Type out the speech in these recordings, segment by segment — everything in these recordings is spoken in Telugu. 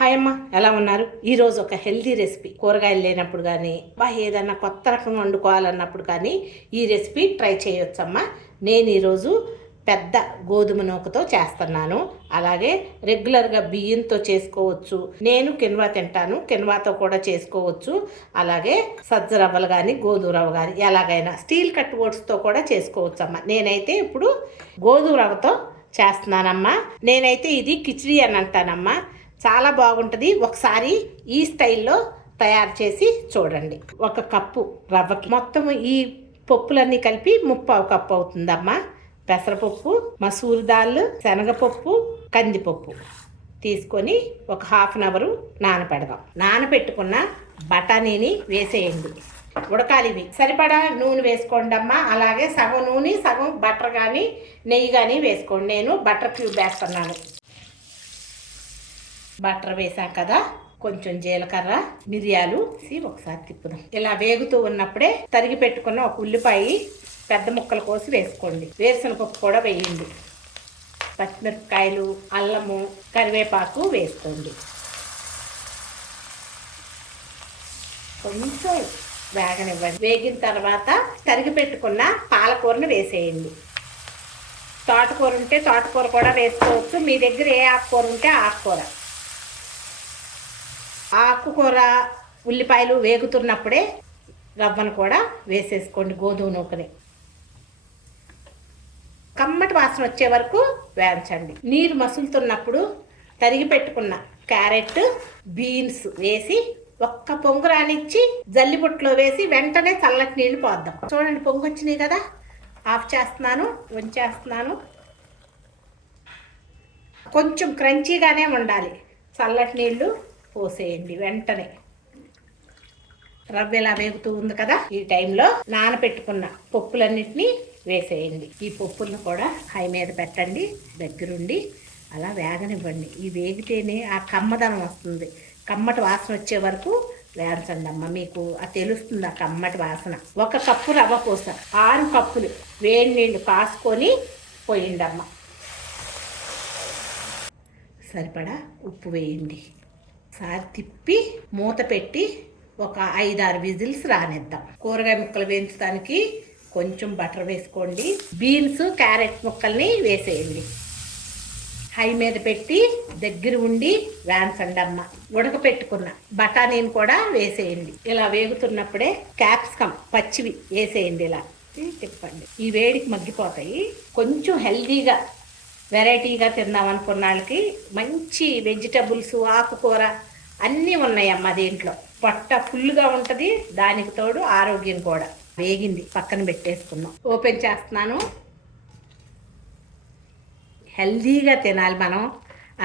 హాయ్ అమ్మ ఎలా ఉన్నారు? ఈరోజు ఒక హెల్దీ రెసిపీ. కూరగాయలు లేనప్పుడు కానీ బా ఏదన్నా కొత్త రకం వండుకోవాలన్నప్పుడు కానీ ఈ రెసిపీ ట్రై చేయొచ్చమ్మా. నేను ఈరోజు పెద్ద గోధుమ నూకతో చేస్తున్నాను. అలాగే రెగ్యులర్గా బియ్యంతో చేసుకోవచ్చు. నేను కిన్వా తింటాను. కిన్వాతో కూడా చేసుకోవచ్చు. అలాగే సజ్జ రవ్వలు కానీ గోధుమ రవ్వ కానీ ఎలాగైనా స్టీల్ కట్ ఓట్స్తో కూడా చేసుకోవచ్చు అమ్మ నేనైతే ఇప్పుడు గోధుమ రవ్వతో చేస్తున్నానమ్మా. నేనైతే ఇది కిచిడి అని అంటానమ్మా. చాలా బాగుంటుంది. ఒకసారి ఈ స్టైల్లో తయారు చేసి చూడండి. ఒక కప్పు రవ్వకి మొత్తం ఈ పప్పులన్నీ కలిపి ముప్పావు కప్పు అవుతుందమ్మా. పెసరపప్పు మసూర్ దాల్ శనగపప్పు కందిపప్పు తీసుకొని ఒక హాఫ్ అన్ అవరు నానపెడదాం. నానబెట్టుకున్న బఠానీని వేసేయండి. ఉడకాలి ఇవి సరిపడా నూనె వేసుకోండి అమ్మా. అలాగే సగం నూనె సగం బటర్ కానీ నెయ్యి కానీ వేసుకోండి. నేను బటర్ క్యూబ్ వేస్తున్నాను. బటర్ వేసాం కదా. కొంచెం జీలకర్ర మిరియాలు వేసి ఒకసారి తిప్పుదాం. ఇలా వేగుతూ ఉన్నప్పుడే తరిగి పెట్టుకున్న ఒక ఉల్లిపాయ పెద్ద ముక్కలు కోసి వేసుకోండి. వేరుశనగపప్పు కూడా వేయండి. పచ్చిమిరపకాయలు అల్లము కరివేపాకు వేసుకోండి. కొంచెం వేగనివ్వండి. వేగిన తర్వాత తరిగి పెట్టుకున్న పాలకూరను వేసేయండి. తోటకూర ఉంటే తోటకూర కూడా వేసుకోవచ్చు. మీ దగ్గర ఏ ఆకుకూర ఉంటే ఆకుకూర. ఆకుకూర ఉల్లిపాయలు వేగుతున్నప్పుడే రవ్వను కూడా వేసేసుకోండి గోధుమ నూకని. కమ్మటి వాసన వచ్చే వరకు వేయించండి. నీరు మసులుతున్నప్పుడు తరిగి పెట్టుకున్న క్యారెట్ బీన్స్ వేసి ఒక్క పొంగు రానిచ్చి జల్లిబుట్లో వేసి వెంటనే చల్లటి నీళ్ళు పోద్దాం. చూడండి పొంగు వచ్చినాయి కదా. ఆఫ్ చేస్తున్నాను ఉంచేస్తున్నాను. కొంచెం క్రంచీగానే ఉండాలి చల్లటి నీళ్ళు పోసేయండి వెంటనే. రవ్వ ఇలా వేగుతూ ఉంది కదా ఈ టైంలో నానబెట్టుకున్న పప్పులన్నిటినీ వేసేయండి. ఈ పప్పులను కూడా హై మీద పెట్టండి దగ్గరుండి అలా వేగనివ్వండి. ఈ వేగితేనే ఆ కమ్మదనం వస్తుంది. కమ్మటి వాసన వచ్చే వరకు వేయించండి అమ్మ మీకు అది తెలుస్తుంది ఆ కమ్మటి వాసన. ఒక కప్పు రవ్వ పోస ఆరు కప్పులు వేడి నీళ్ళు కాసుకొని పోయిండమ్మ సరిపడా ఉప్పు వేయండి. సారి తిప్పి మూత పెట్టి ఒక ఐదారు విజిల్స్ రానిద్దాం. కూరగాయ ముక్కలు వేయించడానికి కొంచెం బటర్ వేసుకోండి. బీన్స్ క్యారెట్ ముక్కల్ని వేసేయండి. హై మీద పెట్టి దగ్గర ఉండి వేంచండి అమ్మ. ఉడకపెట్టుకున్న బఠానీని కూడా వేసేయండి. ఇలా వేగుతున్నప్పుడే క్యాప్సికమ్ పచ్చివి వేసేయండి ఇలా. తిప్పండి. ఈ వేడికి మగ్గిపోతాయి. కొంచెం హెల్దీగా వెరైటీగా తిందాం అనుకున్న వాళ్ళకి మంచి వెజిటబుల్స్ ఆకుకూర అన్నీ ఉన్నాయమ్మ దీంట్లో. పొట్ట ఫుల్గా ఉంటుంది దానికి తోడు ఆరోగ్యం కూడా. వేగింది పక్కన పెట్టేసుకున్నాం. ఓపెన్ చేస్తున్నాను. హెల్దీగా తినాలి మనం.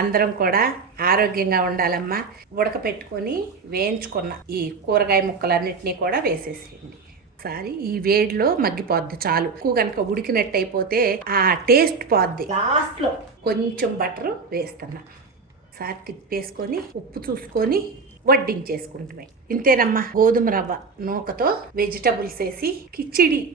అందరం కూడా ఆరోగ్యంగా ఉండాలమ్మా. ఉడకపెట్టుకొని వేయించుకున్న ఈ కూరగాయ ముక్కలన్నింటినీ కూడా వేసేసేయండి. ఒకసారి ఈ వేడిలో మగ్గిపోద్ది చాలు. ఎక్కువ కనుక ఉడికినట్టు అయిపోతే ఆ టేస్ట్ పోద్ది. లాస్ట్లో కొంచెం బటర్ వేస్తున్నా. ఒకసారి తిప్పేసుకొని ఉప్పు చూసుకొని వడ్డించేసుకుంటున్నాయి. ఇంతేనమ్మా గోధుమ రవ్వ నూకతో వెజిటబుల్స్ వేసి కిచిడి